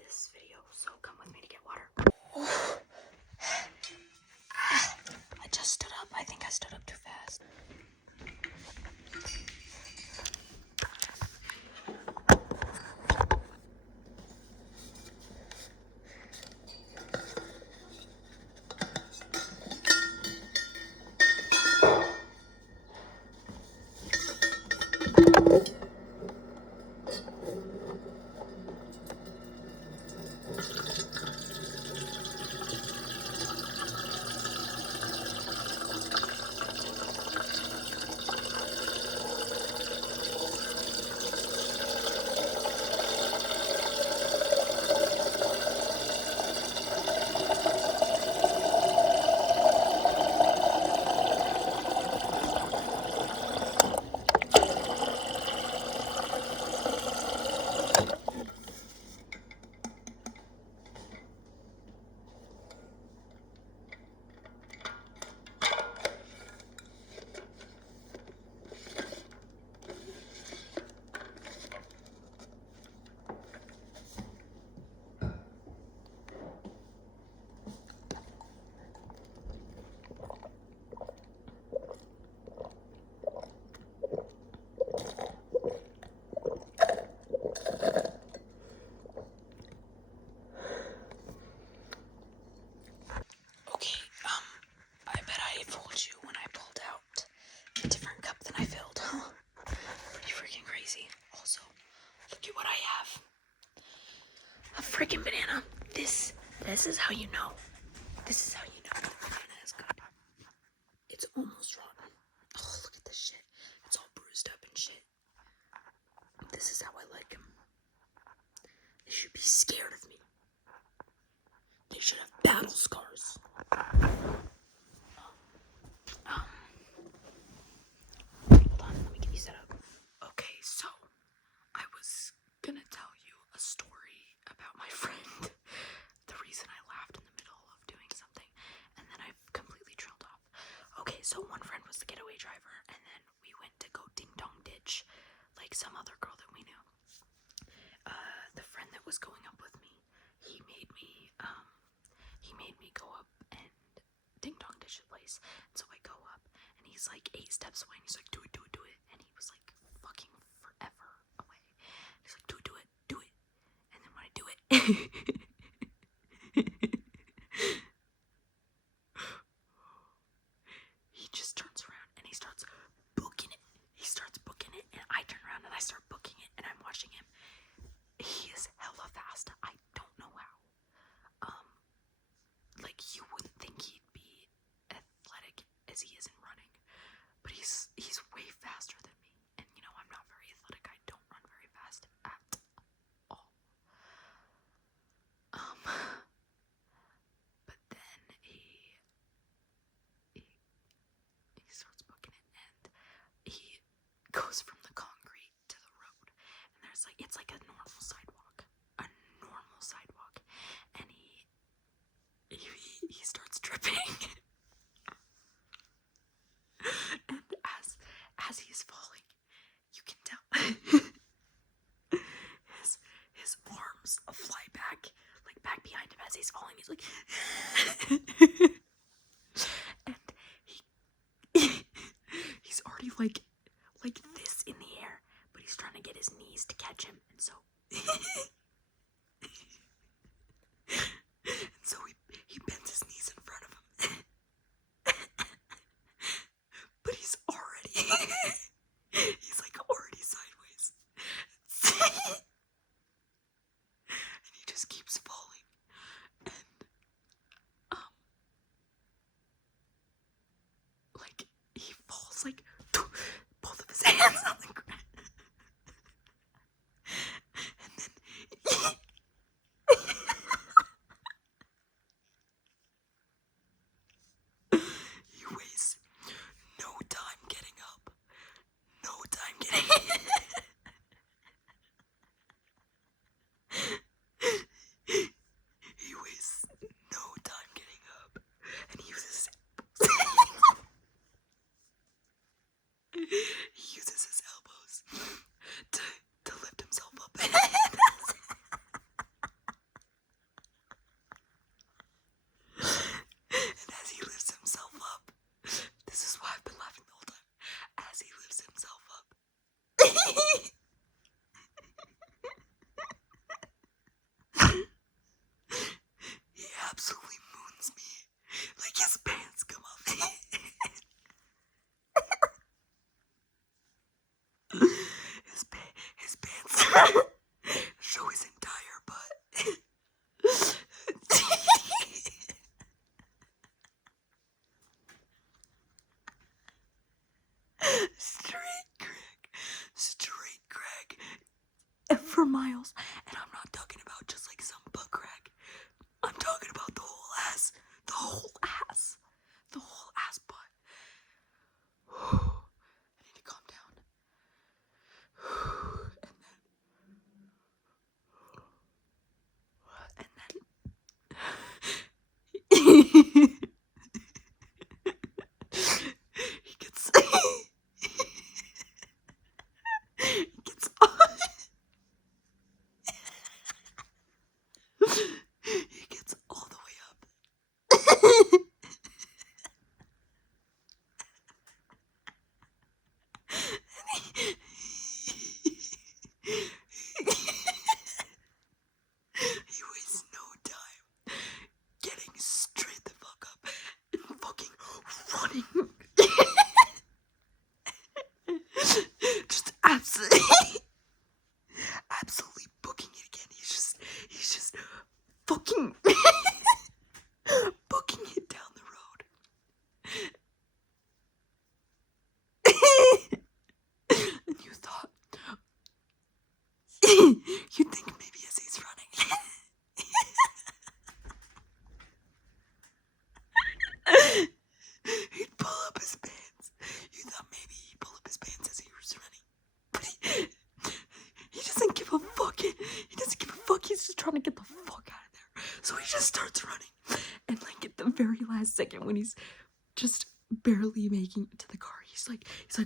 this video, so come with me to get water. I just stood up. I think I stood up too fast. Freaking banana. This is how you know. This is how you know the banana is good. It's almost rotten. Oh, look at this shit. It's all bruised up and shit. This is how I like them. They should be scared of me. They should have battle scars. Hold on, let me get you set up. Okay, so I was gonna tell you a story about my friend. The reason I laughed in the middle of doing something, and then I completely trailed off. Okay, so one friend was the getaway driver, and then we went to go ding dong ditch, like some other girl that we knew. The friend that was going up with me, he made me go up and ding dong ditch the place. And so I go up, and he's like 8 steps away, and he's like, do it, and he was like fucking forever away. He's like, do it, and then when I do it, he just turns around and he starts booking it. And I turn around and I start booking it, and I'm watching him. He is hella fast. I don't know how. Like, you wouldn't think he'd be athletic as he is in running, but he's way faster than me. And you know, I'm not very athletic. I don't run very fast at all. But then he starts booking it, and he goes from the concrete to the road, and there's like, it's like a normal sidewalk, and he starts tripping. And as he's falling, you can tell his arms fly back, like back behind him as he's falling. He's like and he's already like this in the air, but he's trying to get his knees to catch him, and so he bends his knees in front of him. But he's like already sideways. And he just keeps falling. And like he falls like both of his hands on the ground. And then Show his entire butt. Straight crack for miles. And I'm not talking about just like some butt crack. I'm talking about the whole ass. The whole ass. The whole ass butt. I need to calm down. And then he gets he gets all the way up. He wastes no time getting straight the fuck up and fucking running. Just absolutely booking it again. He's just fucking booking it down the road. And you thought, you'd think maybe as he's running, he'd pull up his pants. You thought maybe he'd pull up his pants as he was running. But he doesn't give a fuck. He doesn't give a fuck. He's just trying to get the fuck out of there. So he just starts running. And like at the very last second when he's just barely making it to the car, he's like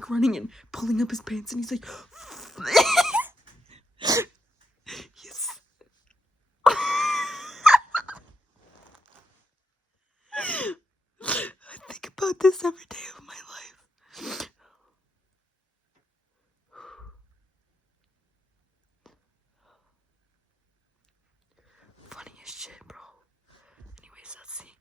running and pulling up his pants and he's like yes. I think about this every day of my life. Funny as shit, bro. Anyways, let's see.